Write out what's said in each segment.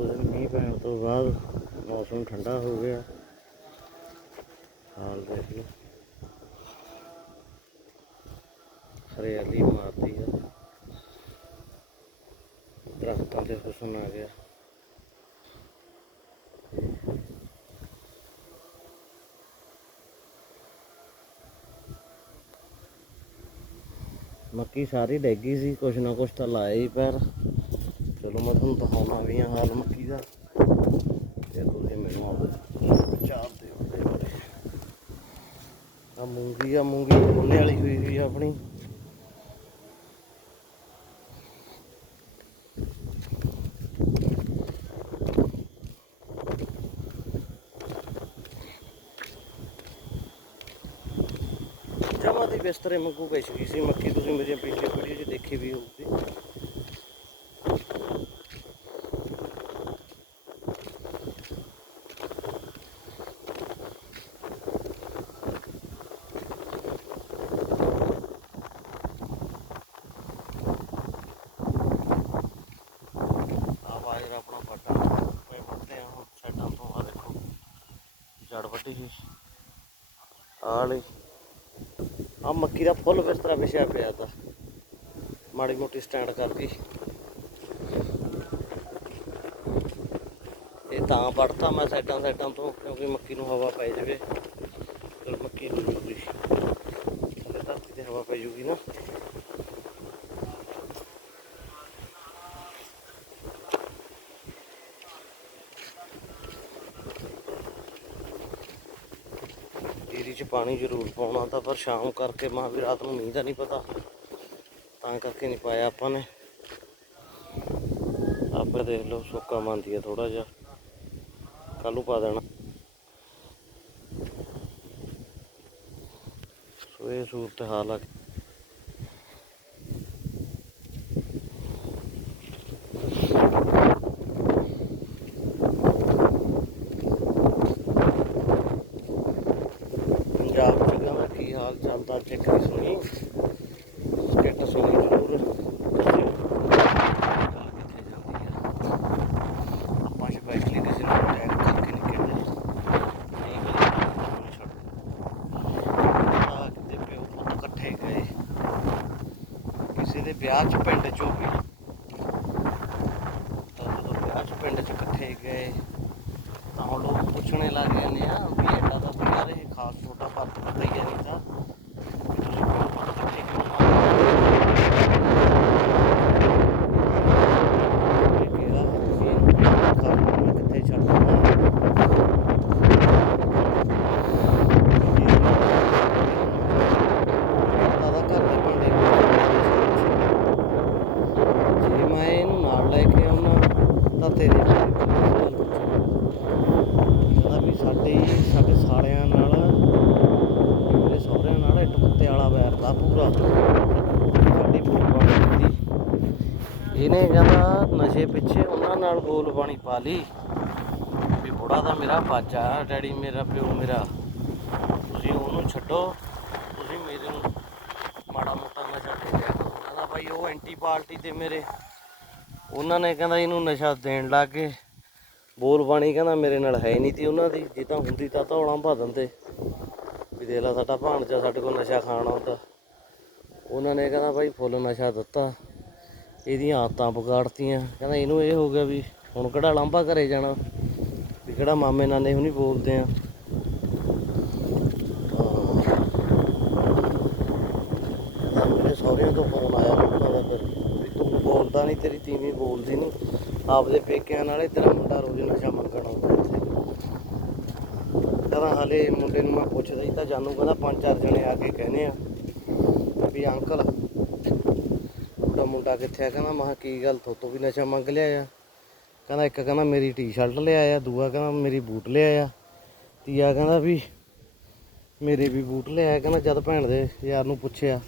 ਦੋ ਦਿਨ ਮੀਂਹ ਪੈਣ ਤੋਂ ਬਾਅਦ ਮੌਸਮ ਠੰਡਾ ਹੋ ਗਿਆ ਹਾਲ ਦੇਖ ਲਓ ਹਰਿਆਲੀ ਮਾਰਦੀ ਆ ਦਰਖਤਾਂ ਤੇ ਹੁਸਨ ਆ ਗਿਆ ਮੱਕੀ ਸਾਰੀ ਡਿੱਗ ਗਈ ਸੀ ਕੁਛ ਨਾ ਕੁਛ ਤਾਂ ਲਾਇਆ ਹੀ ਪੈਰ ਚਲੋ ਮੈਂ ਤੁਹਾਨੂੰ ਦਿਖਾਉਣਾ ਵੀ ਆ ਹਾਲ ਮੱਕੀ ਦਾ, ਤੇ ਤੁਸੀਂ ਮੈਨੂੰ ਆਪਦੇ ਵਿਚਾਰ ਦਿਓ। ਉਹਦੇ ਬਾਰੇ ਆ ਮੂੰਗੀ ਆ ਮੂੰਗੀ ਉਹਨੇ ਵਾਲੀ ਹੋਈ ਹੋਈ ਆਪਣੀ। ਜਮਾ ਦੀ ਬਿਸਤਰੇ ਮੰਗੂ ਵਿਛ ਗਈ ਸੀ ਮੱਕੀ, ਤੁਸੀਂ ਮੇਰੀਆਂ ਪਿਛਲੇ ਵੀਡੀਓ 'ਚ ਦੇਖੀ ਵੀ ਹੋਊਗੀ ਆ ਬਾਜਰਾ ਆਪਣਾ ਵੱਡਾ ਪਏ ਵੱਢਦੇ ਆ ਹੁਣ ਸਾਈਡਾਂ ਤੋਂ ਆ ਦੇਖੋ ਜੜ ਵੱਢੀ ਸੀ ਆ ਮੱਕੀ ਦਾ ਫੁੱਲ ਬਿਸਤਰਾ ਵਿਛਿਆ ਪਿਆ ਤਾਂ ਮਾੜੀ ਮੋਟੀ ਸਟੈਂਡ ਕਰਦੀ ਇਹ ਤਾਂ ਪੜਤਾ ਮੈਂ ਸਾਈਡਾਂ ਸਾਈਡਾਂ ਤੋਂ, ਕਿਉਂਕਿ ਮੱਕੀ ਨੂੰ ਹਵਾ ਪੈ ਜਾਵੇ। ਫਿਰ ਮੱਕੀ ਨੂੰ ਜੂਗੀ ਧਰਤੀ ਤੇ ਹਵਾ ਪੈ ਜੂਗੀ ਨਾ। ਏਰੀ ਚ ਪਾਣੀ ਜ਼ਰੂਰ ਪਾਉਣਾ ਤਾਂ, ਪਰ ਸ਼ਾਮ ਕਰਕੇ ਮਾਂ ਵੀ ਰਾਤ ਨੂੰ ਮੀਂਹ ਦਾ ਨਹੀਂ ਪਤਾ। ਤਾਂ ਕਰਕੇ ਨਹੀਂ ਪਾਇਆ ਆਪਾਂ ਨੇ। ਆਪੇ ਦੇਖ ਲਓ, ਸੁੱਕਾ ਮੰਦੀ ਹੈ ਥੋੜਾ ਜਿਹਾ। ਕੱਲ ਨੂੰ ਪਾ ਦੇਣਾ। ਸੋ ਇਹ ਸੂਰਤ ਹਾਲ ਆ ਪੰਜਾਬ ਚ ਕਹਿੰਦਾ ਕੀ ਹਾਲ ਚੱਲਦਾ ਚੈੱਕ ਵੀ ਸੁਣੀ ਸਟੇਟਸ ਸੁਣੀ ਜ਼ਰੂਰ ਦੱਸਿਓ। ਗੱਲ ਕਿੱਥੇ ਜਾਂਦੀ ਆ ਆਪਾਂ ਸਪੈਸ਼ਲੀ ਕਿਸੇ ਨੂੰ ਟੈਗ ਕਰਕੇ ਨਹੀਂ ਕਹਿੰਦੇ ਨਹੀਂ ਕਦੇ ਛੱਡ। ਕਿਤੇ ਪਿਓ ਪੁੱਤ ਇਕੱਠੇ ਗਏ। ਕਿਸੇ ਦੇ ਵਿਆਹ ਚ ਪਿੰਡ 'ਚ ਹੋ ਗਏ। ਤਾਂ ਜਦੋਂ ਵਿਆਹ ਚ ਪਿੰਡ ਚ ਇਕੱਠੇ ਗਏ, ਤਾਂ ਹੁਣ ਲੋਕ ਪੁੱਛਣੇ ਲੱਗ ਜਾਂਦੇ ਆ ਵੀ ਐਡਾ ਦਾ ਕੋਈ ਇਹ ਖਾਸ ਛੋਟਾ ਫ਼ਰਕ ਪਤਾ ਹੀ ਹੈ ਨਹੀਂ ਤਾਂ ਵੀ ਤੁਸੀਂ ਪਿਓ ਪੁੱਤ ਇਕੱਠੇ ਕਿਉਂ ਨਾ ਇਹ ਕਿਹਾ ਵੀ ਘਰ ਨੂੰ ਮੈਂ ਕਿੱਥੇ ਛੱਡ ਦਵਾਂ ਦਾਦਾ ਘਰ ਦੇ ਭਾਂਡੇ ਜੇ ਮੈਂ ਇਹਨੂੰ ਨਾਲ ਲੈ ਕੇ ਆਉਣਾ ਤਾਂ ਤੇਰੇ ਨਾਲ ਕਹਿੰਦਾ ਵੀ ਸਾਡੇ ਹੀ ਸਾਡੇ ਸਾਰਿਆਂ ਨਾਲ ਮੇਰੇ ਸਹੁਰਿਆਂ ਨਾਲ ਇੱਟ ਕੁੱਤੇ ਵਾਲਾ ਵੈਰ ਦਾ ਪੂਰਾ। ਸਾਡੀ ਬੋਲ ਬਾਣੀ ਦੀ ਇਹਨੇ ਕਹਿੰਦਾ, ਨਸ਼ੇ ਪਿੱਛੇ ਉਹਨਾਂ ਨਾਲ ਬੋਲ ਬਾਣੀ ਪਾ ਲਈ। ਵੀ ਬੁੜਾ ਤਾਂ ਮੇਰਾ ਬਾਜਾ, ਡੈਡੀ ਮੇਰਾ, ਪਿਓ ਮੇਰਾ। ਤੁਸੀਂ ਉਹਨੂੰ ਛੱਡੋ, ਤੁਸੀਂ ਮੇਰੇ ਨੂੰ ਮਾੜਾ ਮੋਟਾ ਨਸ਼ਾ ਦੇ ਦਿਆ ਕਹਿੰਦਾ ਭਾਈ ਉਹ ਐਂਟੀ ਪਾਰਟੀ ਤੇ ਮੇਰੇ। ਉਹਨਾਂ ਨੇ ਕਹਿੰਦਾ ਇਹਨੂੰ ਨਸ਼ਾ ਦੇਣ ਲੱਗ ਗਏ। ਬੋਲ ਬਾਣੀ ਕਹਿੰਦਾ ਮੇਰੇ ਨਾਲ ਹੈ ਨਹੀਂ ਤੀ ਉਹਨਾਂ ਦੀ। ਜੇ ਤਾਂ ਹੁੰਦੀ ਤਾਂ ਧੌਲਾਂ ਭਾ ਦਿੰਦੇ। ਦੇਖ ਲਾ ਸਾਡਾ ਭਾਣਜਾ ਸਾਡੇ ਕੋਲ ਨਸ਼ਾ ਖਾਣ ਆਉਂਦਾ। ਉਹਨਾਂ ਨੇ ਕਹਿੰਦਾ ਭਾਈ ਫੁੱਲ ਨਸ਼ਾ ਦਿੱਤਾ। ਇਹਦੀਆਂ ਆਦਤਾਂ ਵਿਗਾੜਤੀਆਂ। ਕਹਿੰਦਾ ਇਹਨੂੰ ਇਹ ਹੋ ਗਿਆ ਵੀ ਹੁਣ ਕਿਹੜਾ ਲਾਂਭਾ ਘਰੇ ਜਾਣਾ? ਵੀ ਕਿਹੜਾ ਮਾਮੇ ਨਾਨੇ ਹੁਣੀ ਬੋਲਦੇ ਆ। ਮੇਰੇ ਸਹੁਰਿਆਂ ਤੋਂ ਫੋਨ ਆਇਆ ਲੋਕਾਂ ਦਾ ਫਿਰ ਵੀ ਤੂੰ ਬੋਲਦਾ ਨਹੀਂ, ਤੇਰੀ ਤੀਵੀਂ ਬੋਲਦੀ ਨਹੀਂ। ਆਪਦੇ ਪੇਕਿਆਂ ਨਾਲੇ ਤੇਰਾ ਮੁੰਡਾ ਰੋਜ਼ ਨਸ਼ਾ ਮੰਗਣ ਆਉਂਦਾ। ਹਲੇ ਮੁੰਡੇ ਨੂੰ ਮੈਂ ਪੁੱਛਦਾ ਹੀ ਤਾਂ ਜਾਨੂੰ ਕਹਿੰਦਾ ਪੰਜ ਚਾਰ ਜਣੇ ਆ ਕੇ ਕਹਿੰਦੇ ਆ ਵੀ ਅੰਕਲ ਤੁਹਾਡਾ ਮੁੰਡਾ ਕਿੱਥੇ ਆ? ਕਹਿੰਦਾ ਮੈਂ ਕਿਹਾ, ਕੀ ਗੱਲ ਥੋਤੋਂ ਵੀ ਨਸ਼ਾ ਮੰਗ ਲਿਆ ਆ? ਕਹਿੰਦਾ ਇੱਕ ਕਹਿੰਦਾ ਮੇਰੀ ਟੀ-ਸ਼ਰਟ ਲਿਆ ਆ, ਦੂਆ ਕਹਿੰਦਾ ਮੇਰੀ ਬੂਟ ਲਿਆ ਆ, ਤੀਆ ਕਹਿੰਦਾ ਵੀ ਮੇਰੇ ਵੀ ਬੂਟ ਲਿਆ ਕਹਿੰਦਾ ਜਦ ਭੈਣ ਦੇ ਯਾਰ ਨੂੰ ਪੁੱਛਿਆ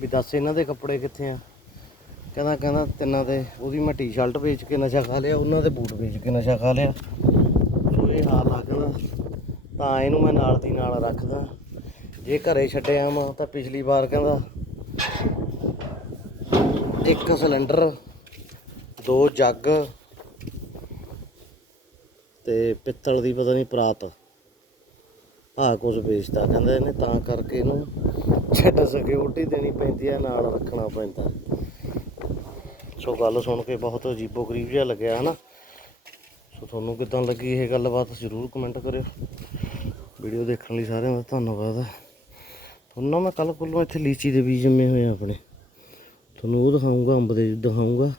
ਵੀ ਦੱਸ ਇਹਨਾਂ ਦੇ ਕੱਪੜੇ ਕਿੱਥੇ ਆ? ਕਹਿੰਦਾ ਕਹਿੰਦਾ ਤਿੰਨਾਂ ਦੇ, ਉਹਦੀ ਮੈਂ ਟੀ-ਸ਼ਰਟ ਵੇਚ ਕੇ ਨਸ਼ਾ ਖਾ ਲਿਆ, ਉਹਨਾਂ ਦੇ ਬੂਟ ਵੇਚ ਕੇ ਨਸ਼ਾ ਖਾ ਲਿਆ। ਸੋ ਇਹ ਹਾਲ ਆ, ਕਹਿੰਦਾ। ਤਾਂ ਇਹਨੂੰ ਮੈਂ ਨਾਲ ਦੀ ਨਾਲ ਰੱਖਦਾ। ਜੇ ਘਰੇ ਛੱਡਿਆ ਮੈਂ ਤਾਂ ਪਿਛਲੀ ਵਾਰ ਕਹਿੰਦਾ ਇੱਕ ਸਿਲੰਡਰ, ਦੋ ਜੱਗ ਤੇ ਪਿੱਤਲ ਦੀ ਪਤਾ ਨਹੀਂ ਪਰਾਤ। ਆਹ ਕੁਝ ਵੇਚਦਾ ਕਹਿੰਦਾ ਇਹਨੇ, ਤਾਂ ਕਰਕੇ ਇਹਨੂੰ ਛੱਡ ਸਿਕਿਉਰਿਟੀ ਦੇਣੀ ਪੈਂਦੀ ਹੈ ਨਾਲ ਰੱਖਣਾ ਪੈਂਦਾ। ਸੋ ਗੱਲ ਸੁਣ ਕੇ ਬਹੁਤ ਅਜੀਬੋ ਗਰੀਬ ਜਿਹਾ ਲੱਗਿਆ, ਹਨਾ? ਸੋ ਤੁਹਾਨੂੰ ਕਿਦਾਂ ਲੱਗੀ ਇਹ ਗੱਲਬਾਤ, ਜ਼ਰੂਰ ਕਮੈਂਟ ਕਰਿਓ। ਵੀਡੀਓ ਦੇਖਣ ਲਈ ਸਾਰਿਆਂ ਦਾ ਧੰਨਵਾਦ ਤੁਹਾਨੂੰ ਨਾ ਮੈਂ ਕੱਲ ਕੋਲੋਂ ਇੱਥੇ ਲੀਚੀ ਦੇ ਬੀਜ ਜੰਮੇ ਹੋਏ ਆ ਆਪਣੇ। ਤੁਹਾਨੂੰ ਉਹ ਦਿਖਾਉਂਗਾ ਅੰਬ ਦੇ ਦਿਖਾਉਂਗਾ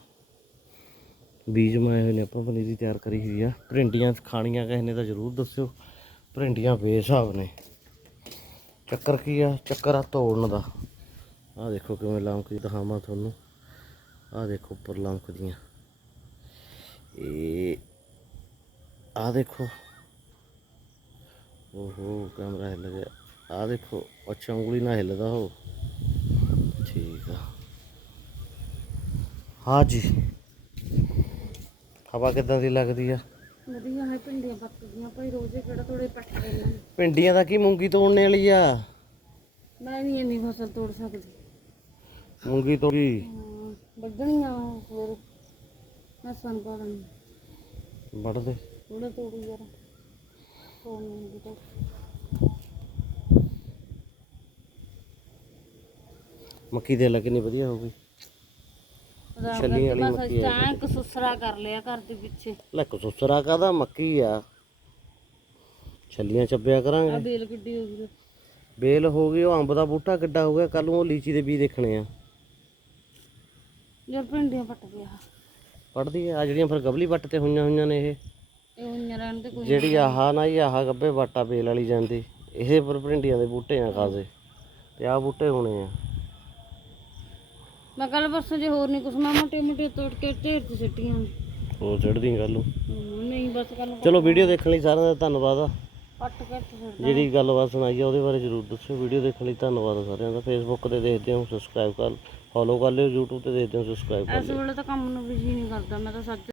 ਬੀਜ ਮਾਏ ਹੋਏ ਨੇ ਆਪਾਂ, ਪਨੀਰੀ ਤਿਆਰ ਕਰੀ ਹੋਈ ਆ। ਭਰਿੰਡੀਆਂ ਖਾਣੀਆਂ ਕਿਸੇ ਨੇ ਤਾਂ ਜ਼ਰੂਰ ਦੱਸਿਓ। ਭਰਿੰਡੀਆਂ ਬੇਸਾਬ ਨੇ। ਚੱਕਰ ਕੀ ਆ? ਚੱਕਰ ਆ ਤੋੜਨ ਦਾ। ਆਹ ਦੇਖੋ ਕਿਵੇਂ ਲੰਮਕ ਦਿਖਾਵਾਂ ਤੁਹਾਨੂੰ। ਆਹ ਦੇਖੋ ਉੱਪਰ ਲੰਮਕਦੀਆਂ। ਇਹ ਆਹ ਦੇਖੋ। ਓਹੋ ਕੈਮਰਾ ਹਿੱਲ ਗਿਆ। ਆਹ ਦੇਖੋ ਅੱਛਾ ਉਂਗਲੀ ਨਾਲ ਹਿੱਲਦਾ ਉਹ। ਠੀਕ ਆ। ਹਾਂ ਜੀ। ਹਵਾ ਕਿੱਦਾਂ ਦੀ ਲੱਗਦੀ ਆ? ਵਧੀਆ ਹੈ ਪਿੰਡੀਆਂ ਪੱਕਦੀਆਂ। ਭਾਈ ਰੋਜ਼ੇ ਕਿਹੜਾ ਥੋੜੇ ਪੱਟ ਰਹੇ ਨੇ ਪਿੰਡੀਆਂ ਦਾ ਕੀ ਮੂੰਗੀ ਤੋੜਨੇ ਵਾਲੀ ਆ? ਮੈਂ ਨਹੀਂ ਇੰਨੀ ਫਸਲ ਤੋੜ ਸਕਦੀ। ਮੂੰਗੀ ਤੋੜੀ ਹਾਂ, ਵੱਢਣੀਆਂ ਹੋਰ। ਮੈਂ ਸਨ ਪਾ ਦੇਣੀ ਵੱਢ ਦੇ। ਥੋੜਾ ਤੋੜੀ ਯਾਰ। ਨਹੀਂ ਮੱਕੀ ਦੇ ਲਾ ਕਿੰਨੀ ਵਧੀਆ ਹੋ ਗਈ। ਛੱਲੀ ਵਾਲੀ ਬਸ ਮੱਕੀ ਆ ਤਾਂ ਇੱਕ ਸੁਸਰਾ ਕਰ ਲਿਆ ਘਰ ਦੇ ਪਿੱਛੇ ਲੈ ਕਸੂਸਰਾ ਕਾਦਾ ਮੱਕੀ ਆ। ਛੱਲੀਆਂ ਚੱਬਿਆ ਆ ਕਰਾਂਗੇ ਬੇਲ ਕਿੱਡੀ ਹੋ ਗਈ ਬੇਲ ਹੋ ਗਈ ਉਹ ਅੰਬ ਦਾ ਬੂਟਾ ਕਿੱਡਾ ਹੋ ਗਿਆ ਕੱਲ ਨੂੰ ਉਹ ਲੀਚੀ ਦੇ ਬੀਜ ਦੇਖਣੇ ਆ। ਯਾਰ ਪਿੰਡੀਆਂ ਪੱਟ ਗਿਆ। ਪੜਦੀ ਆ ਆਹ ਜਿਹੜੀਆਂ ਫਿਰ ਗਬਲੀ ਵੱਟ ਤੇ ਹੋਈਆਂ ਹੋਈਆਂ ਨੇ ਇਹ। ਰਹਿਣ ਕੋਈ ਜਿਹੜੀ ਆਹ ਨਾ ਇਹ ਆਹ ਗੱਬੇ ਵਾਟਾ ਬੇਲ ਵਾਲੀ ਜਾਂਦੀ ਇਹਦੇ ਪਰ ਭਿੰਡੀਆਂ ਦੇ ਬੂਟੇ ਆ ਖਾਸੇ ਤੇ ਆਹ ਬੂਟੇ ਹੋਣੇ ਆ। ਮੈਂ ਕੱਲ ਪਰਸੋਂ ਜੇ ਹੋਰ ਨਹੀਂ ਕੁਛ ਮੈਂ ਮੋਟੇ ਮੋਟੇ ਤੋੜ ਕੇ ਢੇਰ ਤੇ ਸਿੱਟੀਆਂ ਉਹ ਚੜਦੀ ਗੱਲ ਨੂੰ। ਹਮ, ਨਹੀਂ ਬਸ ਕੱਲ ਚਲੋ ਵੀਡੀਓ ਦੇਖਣ ਲਈ ਸਾਰਿਆਂ ਦਾ ਧੰਨਵਾਦ ਆ। ਪੱਟ ਕੇ ਤੇ ਸਿੱਟ ਜਿਹੜੀ ਗੱਲਬਾਤ ਸੁਣਾਈ ਆ ਉਹਦੇ ਬਾਰੇ ਜਰੂਰ ਦੱਸਿਓ। ਵੀਡੀਓ ਦੇਖਣ ਲਈ ਧੰਨਵਾਦ ਆ ਸਾਰਿਆਂ ਦਾ। ਫੇਸਬੁੱਕ ਤੇ ਦੇਖਦੇ ਹੋ ਸਬਸਕ੍ਰਾਈਬ ਕਰ ਫੋਲੋ ਕਰ ਲਿਓ YouTube ਤੇ ਦੇਖਦੇ ਹੋ ਸਬਸਕ੍ਰਾਈਬ ਕਰ ਇਸ ਵੇਲੇ ਤਾਂ ਕੰਮ ਨੂੰ ਵੀ ਜੀ ਨਹੀਂ ਕਰਦਾ ਮੈਂ ਤਾਂ ਸੱਚ